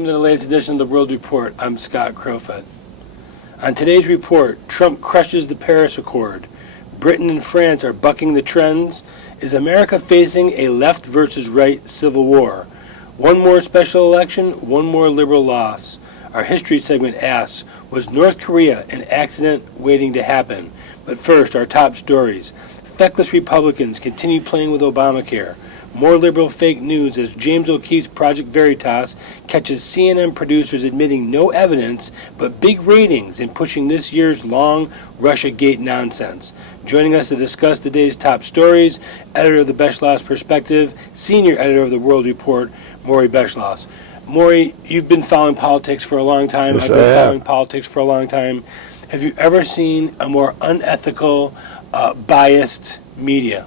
Welcome to the latest edition of the World Report. I'm Scott Crowfoot. On today's report, Trump crushes the Paris Accord. Britain and France are bucking the trends. Is America facing a left versus right civil war? One more special election, one more liberal loss. Our history segment asks, was North Korea an accident waiting to happen? But first, our top stories. Feckless Republicans continue playing with Obamacare. More liberal fake news as James O'Keefe's Project Veritas catches CNN producers admitting no evidence but big ratings in pushing this year's long Russiagate nonsense. Joining us to discuss today's top stories, editor of the Beschloss Perspective, senior editor of the World Report, Maury Beschloss. Maury, you've been following politics for a long time. Yes, I've been following politics for a long time. Have you ever seen a more unethical, biased media?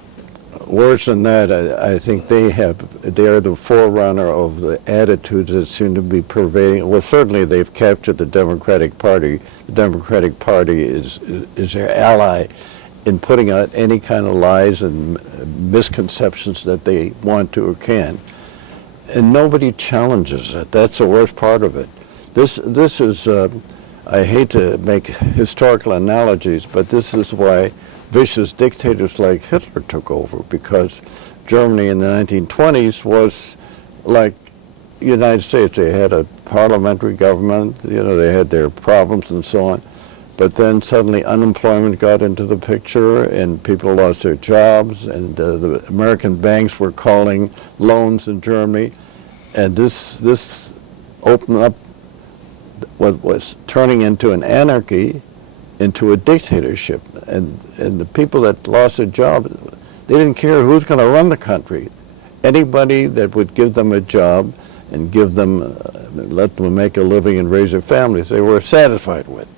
Worse than that, I think they are the forerunner of the attitudes that seem to be pervading. Well, certainly they've captured the Democratic Party. The Democratic Party is their ally in putting out any kind of lies and misconceptions that they want to or can. And nobody challenges it. That's the worst part of it. This is, I hate to make historical analogies, but this is why vicious dictators like Hitler took over, because Germany in the 1920s was like the United States. They had a parliamentary government, they had their problems and so on. But then suddenly unemployment got into the picture and people lost their jobs, and the American banks were calling loans in Germany. And this opened up what was turning into an anarchy, into a dictatorship, and the people that lost their job, they didn't care who's going to run the country. Anybody that would give them a job and give them, let them make a living and raise their families, they were satisfied with.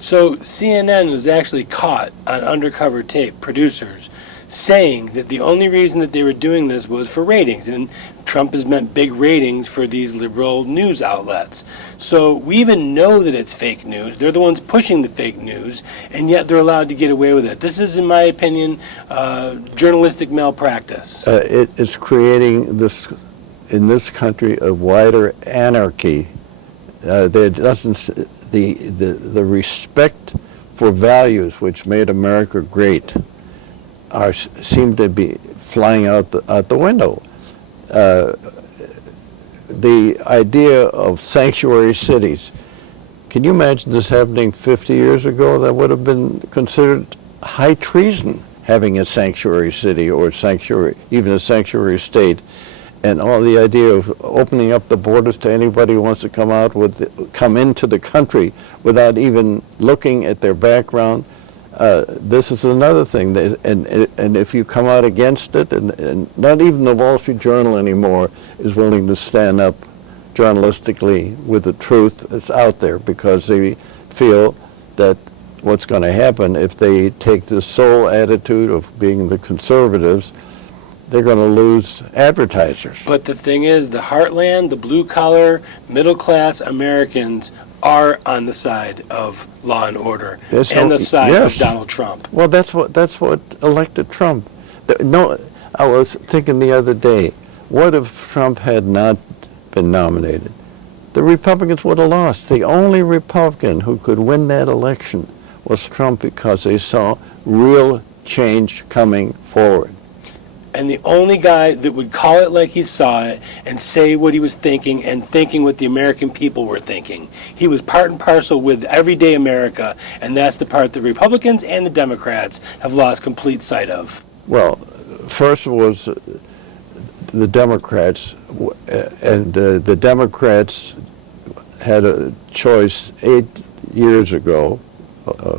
So CNN was actually caught on undercover tape, producers, saying that the only reason that they were doing this was for ratings, and Trump has meant big ratings for these liberal news outlets. So we even know that it's fake news. They're the ones pushing the fake news, and yet they're allowed to get away with it. This is, in my opinion, journalistic malpractice. It's creating this, in this country, a wider anarchy. There doesn't, the respect for values which made America great seem to be flying out the window. The idea of sanctuary cities, can you imagine this happening 50 years ago? That would have been considered high treason, having a sanctuary city or even a sanctuary state. And all the idea of opening up the borders to anybody who wants to come into the country without even looking at their background. This is another thing, and if you come out against it, and not even the Wall Street Journal anymore is willing to stand up journalistically with the truth that's out there, because they feel that what's going to happen if they take this sole attitude of being the conservatives, they're going to lose advertisers. But the thing is, the heartland, the blue-collar, middle-class Americans are on the side of law and order, the side of Donald Trump. Well, that's what elected Trump. No, I was thinking the other day, what if Trump had not been nominated? The Republicans would have lost. The only Republican who could win that election was Trump, because they saw real change coming forward. And the only guy that would call it like he saw it and say what he was thinking and thinking what the American people were thinking. He was part and parcel with everyday America, and that's the part the Republicans and the Democrats have lost complete sight of. Well, first was the Democrats, and the Democrats had a choice 8 years ago,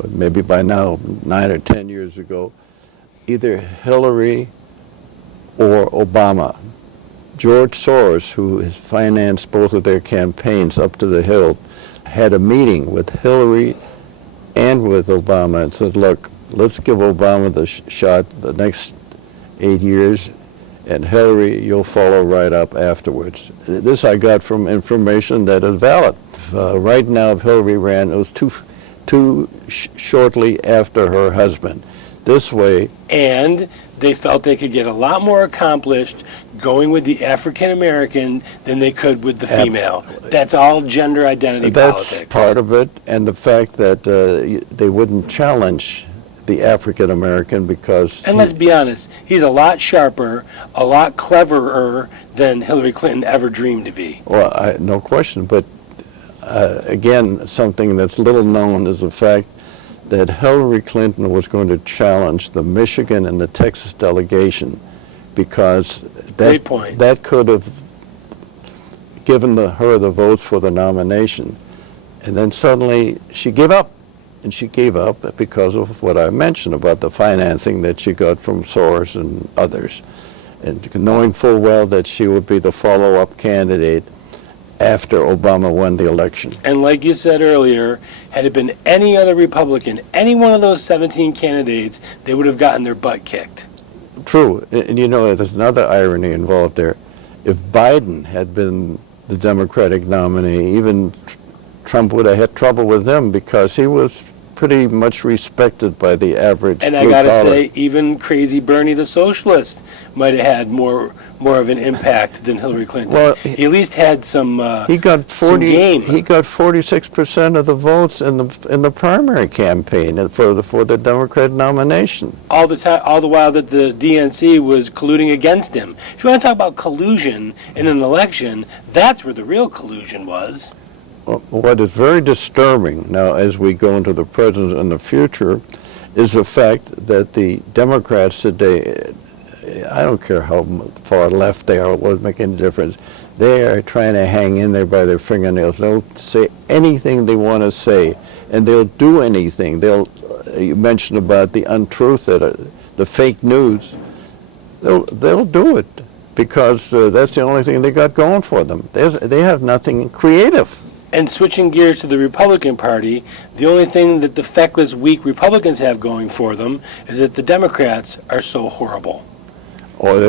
maybe by now 9 or 10 years ago, either Hillary or Obama. George Soros, who has financed both of their campaigns up to the hilt, had a meeting with Hillary and with Obama and said, look, let's give Obama the shot the next 8 years, and Hillary, you'll follow right up afterwards. This I got from information that is valid. Right now, if Hillary ran, it was too shortly after her husband. This way. And they felt they could get a lot more accomplished going with the African American than they could with the female. That's all gender identity politics. That's part of it, and the fact that they wouldn't challenge the African American because... And let's be honest, he's a lot sharper, a lot cleverer than Hillary Clinton ever dreamed to be. Well, no question, but again, something that's little known is the fact that Hillary Clinton was going to challenge the Michigan and the Texas delegation because Great point. that could have given her the votes for the nomination. And then suddenly she gave up. And she gave up because of what I mentioned about the financing that she got from Soros and others. And knowing full well that she would be the follow-up candidate after Obama won the election. And like you said earlier, had it been any other Republican, any one of those 17 candidates, they would have gotten their butt kicked. True. And you know, there's another irony involved there. If Biden had been the Democratic nominee, even Trump would have had trouble with him because he was pretty much respected by the average And I gotta say, even crazy Bernie the socialist might have had more of an impact than Hillary Clinton. Well, he at least had some he got 40. game. He got 46% of the votes in the primary campaign for the Democrat nomination. All the while that the DNC was colluding against him. If you want to talk about collusion in an election, that's where the real collusion was. What is very disturbing now as we go into the present and the future is the fact that the Democrats today, I don't care how far left they are, it won't make any difference, they are trying to hang in there by their fingernails. They'll say anything they want to say, and they'll do anything. You mentioned about the untruth, the fake news. They'll do it because that's the only thing they got going for them. They have nothing creative. And switching gears to the Republican Party, the only thing that the feckless, weak Republicans have going for them is that the Democrats are so horrible. Oh,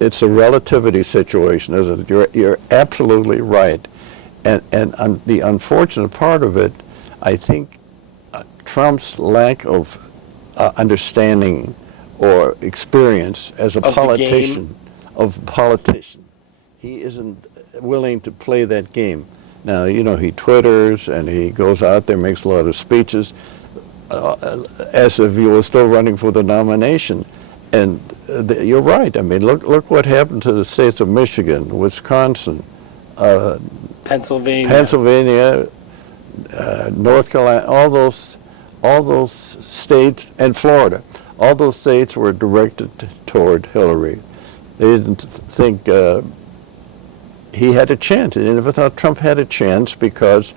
it's a relativity situation, isn't it? You're absolutely right. And the unfortunate part of it, I think Trump's lack of understanding or experience as a politician, he isn't willing to play that game. Now, you know, he twitters and he goes out there, makes a lot of speeches, as if he was still running for the nomination. And you're right. I mean, look what happened to the states of Michigan, Wisconsin, Pennsylvania, North Carolina, all those states, and Florida. All those states were directed toward Hillary. They didn't think he had a chance. They never thought Trump had a chance because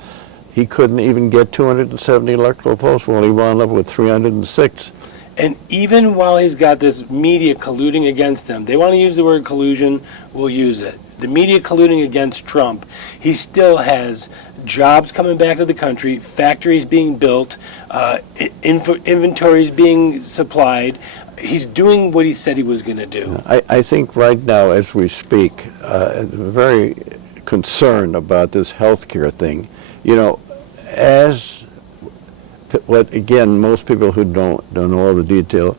he couldn't even get 270 electoral votes. Well, he wound up with 306. And even while he's got this media colluding against him, they want to use the word collusion, we'll use it. The media colluding against Trump, he still has jobs coming back to the country, factories being built, inventories being supplied. He's doing what he said he was going to do. I think right now, as we speak, very concerned about this healthcare thing. You know, as what again, most people who don't know all the detail,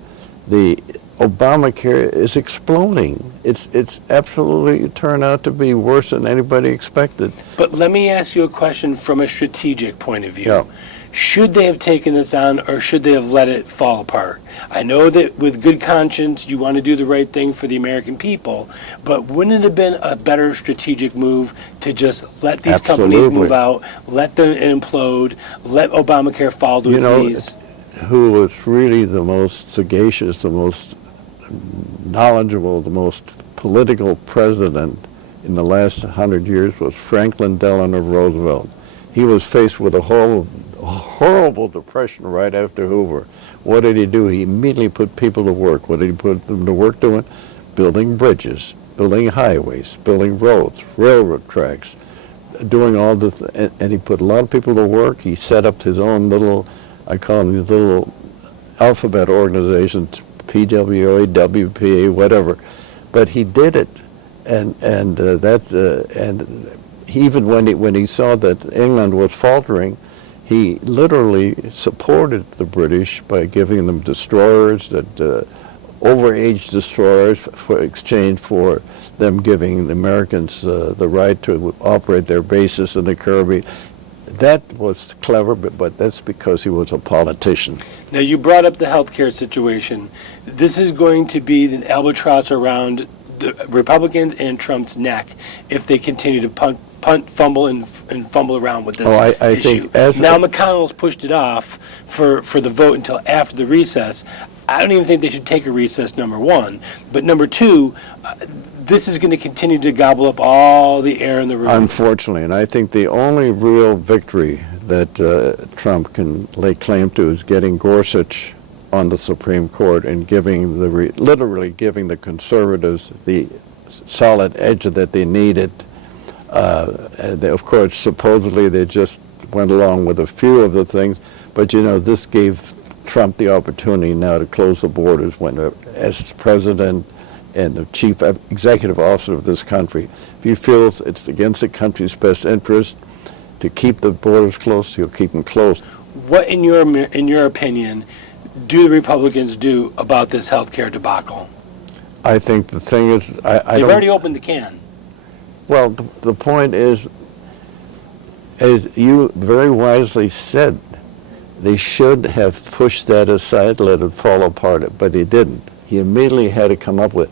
the Obamacare is exploding. It's absolutely turned out to be worse than anybody expected. But let me ask you a question from a strategic point of view. Yeah. Should they have taken this on, or should they have let it fall apart? I know that with good conscience, you want to do the right thing for the American people, but wouldn't it have been a better strategic move to just let these companies move out, let them implode, let Obamacare fall to its knees? Who was really the most sagacious, the most knowledgeable, the most political president in the last 100 years was Franklin Delano Roosevelt. He was faced with a horrible depression right after Hoover. What did he do? He immediately put people to work. What did he put them to work doing? Building bridges, building highways, building roads, railroad tracks, doing all the, and he put a lot of people to work. He set up his own little, I call them these little alphabet organizations, PWA, WPA, whatever. But he did it, and even when he saw that England was faltering, he literally supported the British by giving them destroyers that overage destroyers for exchange for them giving the Americans the right to operate their bases in the Caribbean. That was clever, but that's because he was a politician. Now, you brought up the healthcare situation. This is going to be an albatross around the Republicans and Trump's neck if they continue to punt, fumble, and fumble around with this I issue. think Now, McConnell's pushed it off for the vote until after the recess. I don't even think they should take a recess, number one. But number two, this is going to continue to gobble up all the air in the room. Unfortunately, and I think the only real victory that Trump can lay claim to is getting Gorsuch on the Supreme Court and giving literally giving the conservatives the solid edge that they needed. Of course, supposedly they just went along with a few of the things, but you know, this gave Trump the opportunity now to close the borders when, as president and the chief executive officer of this country, if he feels it's against the country's best interest to keep the borders closed, he'll keep them closed. What, in your opinion, do the Republicans do about this health care debacle? I think the thing is, They've already opened the can. Well, the point is, as you very wisely said, they should have pushed that aside, let it fall apart, but he didn't. He immediately had to come up with,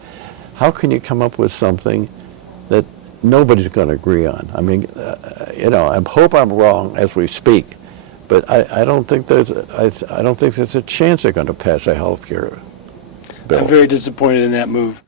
how can you come up with something that nobody's going to agree on? I mean, you know, I hope I'm wrong as we speak, but I don't think there's a chance they're going to pass a health care bill. I'm very disappointed in that move.